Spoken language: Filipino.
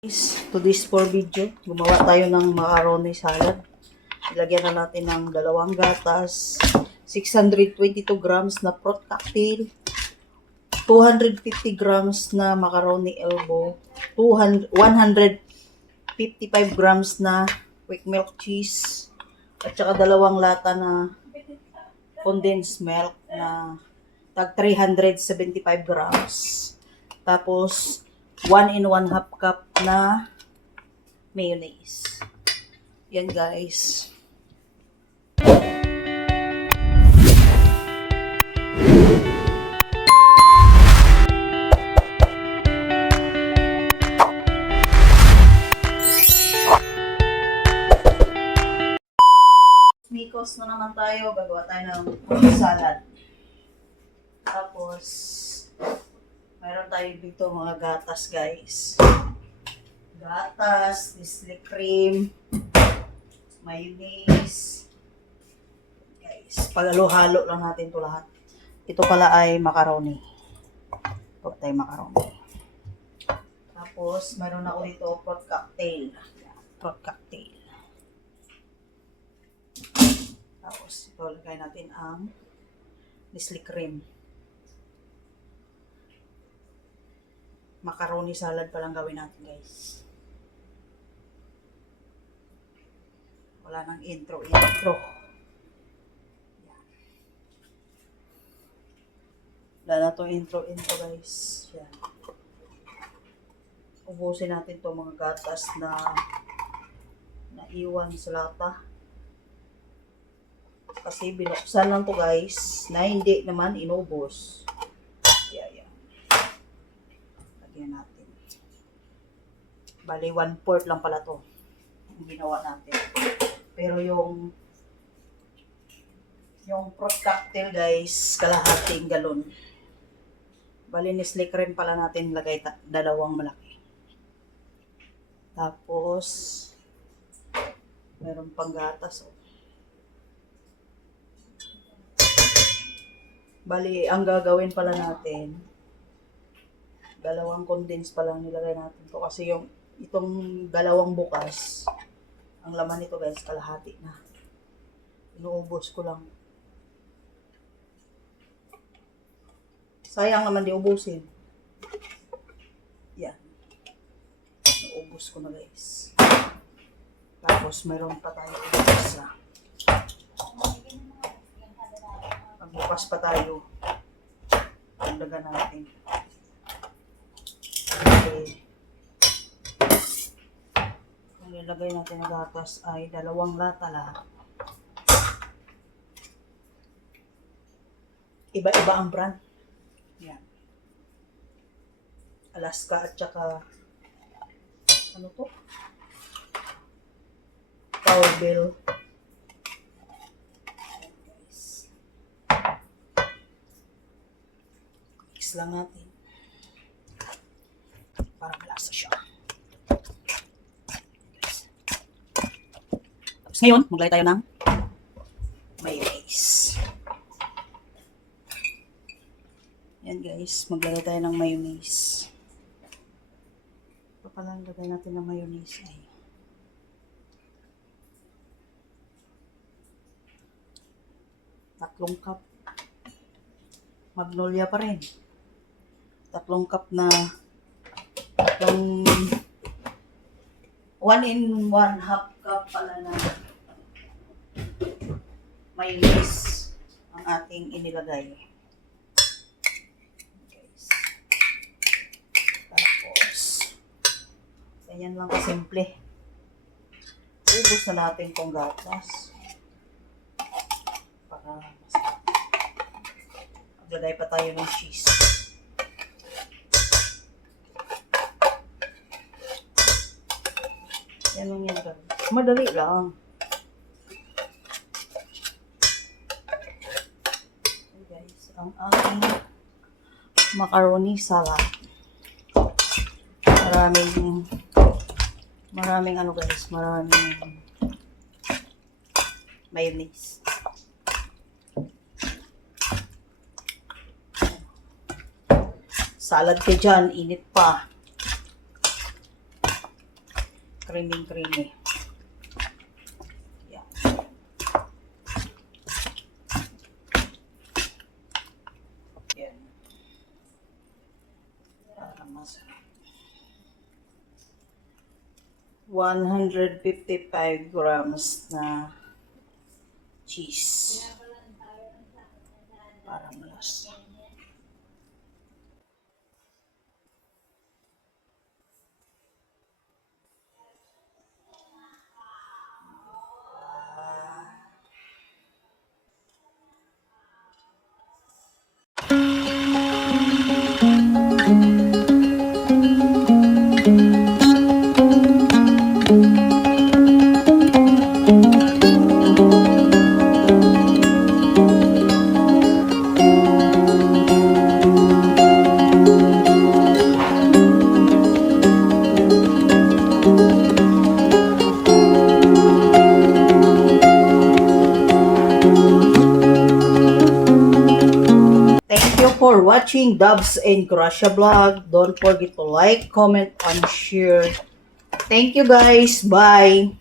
To this for video, gumawa tayo ng macaroni salad. Ilagyan na natin ng 2 gatas, 622 grams na fruit cocktail, 250 grams na macaroni elbow, 155 grams na quick milk cheese, at saka 2 lata na condensed milk na tag 375 grams. Tapos 1 and 1/2 cup na mayonnaise. Yan guys. Mikos na naman tayo. Gagawa tayo ng fruit salad. Tapos mayroon tayo dito mga gatas guys. Gatas, Nestle cream, mayonnaise. Guys, paghalo-halo lang natin ito lahat. Ito pala ay macaroni. Ito tayo macaroni. Tapos mayroon ako dito fruit cocktail. Fruit cocktail. Tapos ito lagay natin ang Nestle cream. Macaroni salad pa lang gawin natin guys. Wala nang intro. Yan. Wala na itong intro guys. Yan. Ubusin natin itong mga gatas na naiwan sa lata. Kasi binuksan lang to guys na hindi naman inubos. Yan. Lagyan natin. Bali 1/4 lang pala to ang ginawa natin. Pero yung fruit cocktail guys, kalahating galon. Bali Nestle cream pala natin lagay 2 malaki. Tapos meron pang gatas. Bali ang gagawin pala natin, 2 condense pa lang nilagay natin to kasi itong 2 bukas, ang laman nito guys kalahati na. Inuubos ko lang. Sayang naman di ubusin. Yan. Inuubos ko na guys. Tapos mayroon pa tayo isa. Magbukas pa tayo. Pagdagan natin. Okay. Ang nilagay natin na gatas ay 2 lata lahat. Iba-iba ang brand. Yan. Alaska at saka ano to? Cowbell. Mix lang natin. Para malasa siya. Tapos ngayon, maglagay tayo ng mayonnaise. Yan guys, maglagay tayo ng mayonnaise. Ito pala lagay natin ng mayonnaise ay 3 cup. Magnolia pa rin. 3 cup na 1 and 1/2 cup pala na mayonnaise ang ating inilagay. Guys. Tapos ganyan lang kasimple. Ubus na natin tong gatas para masarap. Maglagay pa tayo ng cheese. Yan lang yan guys. Madali lang. Okay guys, ang aking macaroni salad. Maraming ano guys, maraming mayonnaise. Salad ka dyan, init pa. creamy. Yan. Yan. Para masarap. 155 grams na cheese. Para malasa. Thank you for watching Dubs and Gracia Vlog. Don't forget to like, comment, and share. Thank you guys. Bye.